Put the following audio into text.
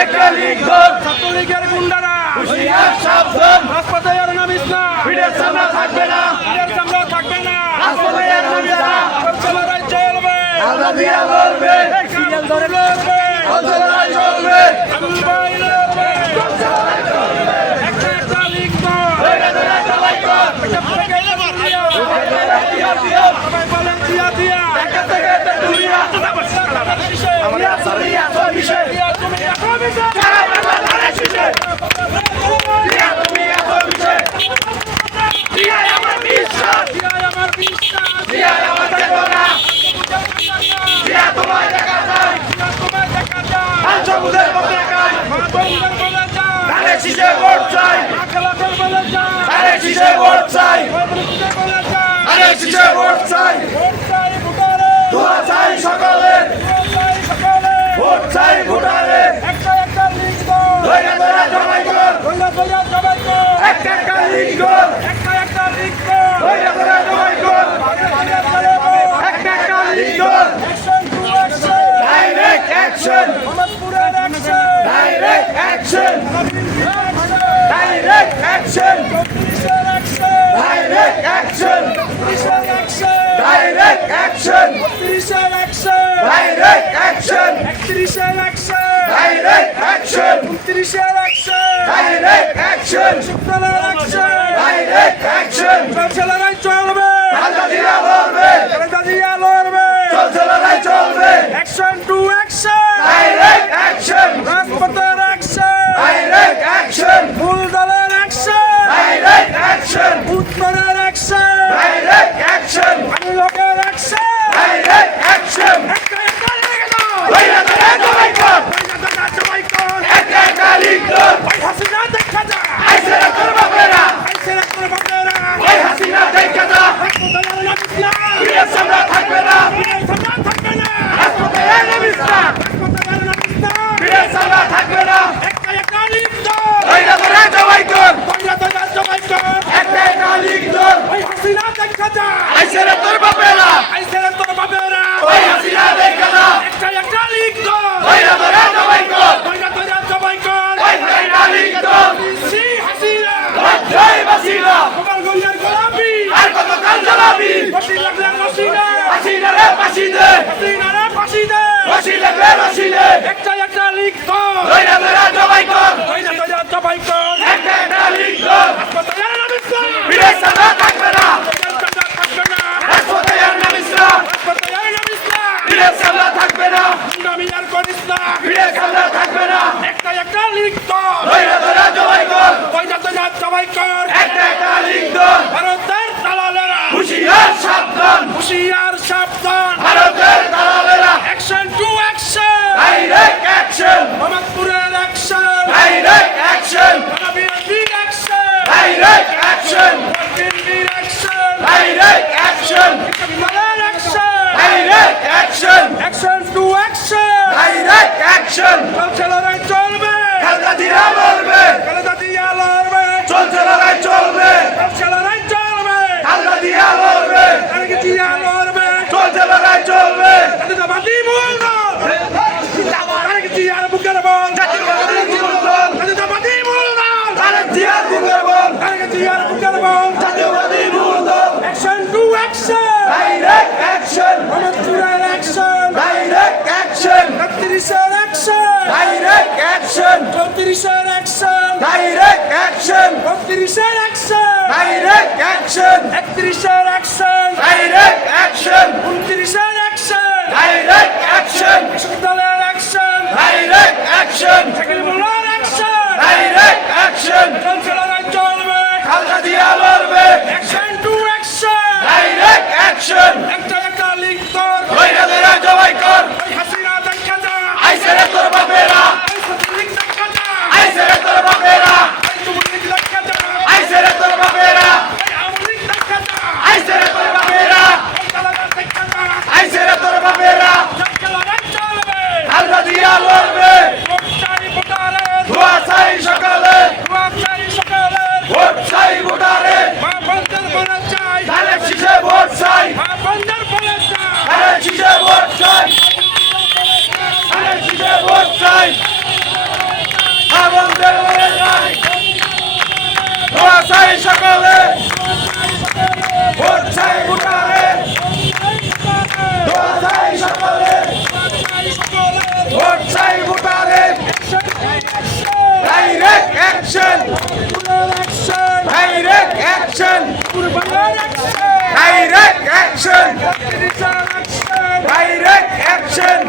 একটা লিগ দল ছাত্রলীগের গুন্ডারা হুঁশিয়ার সাবধান রাজপথে আর নামিস না ভিড়ের সামনে থাকবে না ভিড়ের সামনে থাকবে না রাজপথে আর নামিস না চলছে লড়াই চলবে আল্লাহ দিয়া লড়বে সিরিয়াল ধরে লড়বে চলছে লড়াই চলবে আবুল ভাই লড়বে একটা একটা লিগ দল ধরে ধরে সবাই কর সবাই বলেন দিয়া দিয়া একটা থেকে একটা দুনিয়া আমরা সারিয়া সবিষে তুমি এখন বিষয় সারা বাংলা ধারে শিশে দিয়া তুমি এত বিষে দিয়া আমার বিশ্বাস দিয়া আমার বিশ্বাস দিয়া আমার চেতনা দিয়া তোমায় দেখা যায় তোমায় দেখা যায় সবুজের পথে একাই বন্ধুদের বলে যায় ধারে শিশে ভোট চাই খেলাফের বলে যায় ধারে শিশে ভোট চাই বন্ধুদের বলে যায় ধারে শিশে ভোট চাই ভোট চাই ভোটারে দোয়া চাই সকলে ভোট চাই সকলে ভোট চাই ভোটারে একটা একটা লিগ দল ধরে ধরে সবাই কর ধৈর্য ধৈর্য সবাই তো একটা একটা লিগ দল একটা একটা লিগ দল ধরে ধরে সবাই কর একটা একটা লিগ দল action to action direct action মোহাম্মদপুরের action direct action direct action পুলিশের অ্যাকশন ডাইরেক্ট অ্যাকশন পুলিশের অ্যাকশন ডাইরেক্ট অ্যাকশন পুলিশের অ্যাকশন ডাইরেক্ট অ্যাকশন একত্রিশের অ্যাকশন ডাইরেক্ট অ্যাকশন 29-এর অ্যাকশন ডাইরেক্ট অ্যাকশন শুক্রবার অ্যাকশন ডাইরেক্ট অ্যাকশন চলছে লড়াই চলবে আল্লাহ দিয়া লড়বে খালেদা জিয়া লড়বে চলছে লড়াই চলবে action to action direct action রাজপথের অ্যাকশন ডাইরেক্ট অ্যাকশন মূল দলের অ্যাকশন ডাইরেক্ট অ্যাকশন উত্তরের অ্যাকশন ডাইরেক্ট অ্যাকশন লোকের অ্যাকশন ডাইরেক্ট অ্যাকশন একটা একটা লেগে দাও ধরে ধরে সবাই কর সবাই কর একটা একটা লিগ দল ওই হাসিনা দেখা যা আইসে না তোর বাপেরা আইসে রাখতে বাপেরা ওই হাসিনা দেখা যা রাজপথের নামিস না ভিড়ের সামনে থাকবে না সামনে থাকবে না রাজপথে আর নামিস না রাজপথের নামিস না ভিড়ের সামনে থাকবে না একটা একটা লিগ দল ধরে ধরে সবাই কর সবাই কর একটা একটা লিগ দল ওই হাসিনা দেখা যা আইসে না তোর বাপেরা আইসে রাখতে বাপেরা ওই হাসিনা দেখা যা একটা একটা লিগ দল ধরে ধরে সবাই কর সবাই কর ওই একটা লিগ দল সি হাসিনা জয় বাসিনা গোপাল গঞ্জের গোলাপি আর কত কাল চালাবি ফাঁসি লাগলে হাসিনা হাসিনা রে ফাঁসি দে হাসিনা রে ফাঁসি দে ফাঁসি লাগবে ফাঁসি দে একটা একটা লিগ দল ধরে ধরে সবাই কর সবাই কর একটা একটা লিগ দল হাসপাতালের নামিস না ভিড়ের সামনে থাকবে না থাকবে না রাজপথে আর নামিস না হাসপাতালের নামিস না ভিড়ের সামনে থাকবে না গুন্ডামি আর করিস না ভিড়ের সামনে থাকবে না একটা একটা লিগ দল ধরে ধরে সবাই কর সবাই কর একটা একটা লিগ দল ভারতের দালালেরা হুঁশিয়ার সাবধান হুশিয়ার সাবধান ভারতের দালালেরা action to action direct action মোহাম্মদপুরের অ্যাকশন ডাইরেক্ট অ্যাকশন বিএনপির অ্যাকশন ডাইরেক্ট অ্যাকশন বিএনপির অ্যাকশন ডাইরেক্ট অ্যাকশন বিমানের action direct action action to action direct action চলছে লড়াই চলবে খালেদা জিয়া লড়বে খালেদা জিয়া লড়বে চলছে লড়াই চলবে চলছে লড়াই চলবে খালেদা জিয়া লড়বে খালেদা জিয়া লড়বে চলছে লড়াই চলবে খালেদা বাদি বল খালেদা জিয়ার বুকের বল জাতীয়বাদী যুব দল খালেদা বাদি বল খালেদা জিয়ার বুকের বল খালেদা জিয়ার বুকের বল জাতীয়বাদী যুব দল action to action direct action মোহাম্মদপুরের অ্যাকশন ডাইরেক্ট অ্যাকশন 31-এর অ্যাকশন ডাইরেক্ট অ্যাকশন 34-এর অ্যাকশন ডাইরেক্ট অ্যাকশন 32-এর অ্যাকশন ডাইরেক্ট অ্যাকশন 31-এর অ্যাকশন ডাইরেক্ট অ্যাকশন 29-এর অ্যাকশন ডাইরেক্ট অ্যাকশন বিশ্ববিদ্যালয়ের action direct action secondary action direct action চলছে লড়াই চলবে খালেদা জিয়া লড়বে action to action direct action একটা একটা লিগ দল ধরে ধরে সবাই কর ওই হাসিনা দেখা যা আইসে রে তোর বাপেরা ওই ছাত্রলীগ দেখা যা আইসে রে তোর বাপেরা ওই যুবলীগ দেখা যা আইসে রে তোর বাপেরা ওই আওয়ামী লীগ দেখা যা আইসে রে তোর বাপেরা ওই দালালের দেখা যা আইসে রে তোর বাপেরা চলছে লড়াই চলবে খালেদা জিয়া লড়বে ভোট চাই ভোটারের দোয়া চাই সকালে ভোট চাই সকালের ভোট চাই ভোটারে মা বন্ধের বলে চাই ধারে শীষে ভোট চাই মা বন্ধের বলে চাই ধারে শীষে ভোট চাই ধারে শীষে ভোট চাই বন্ধের লড়াই নাই দোয়া চাই সকলে ভোট চাই ভোটারে দোয়া চাই সকলে ভোট চাই ভোটারে direct action direct action direct action direct action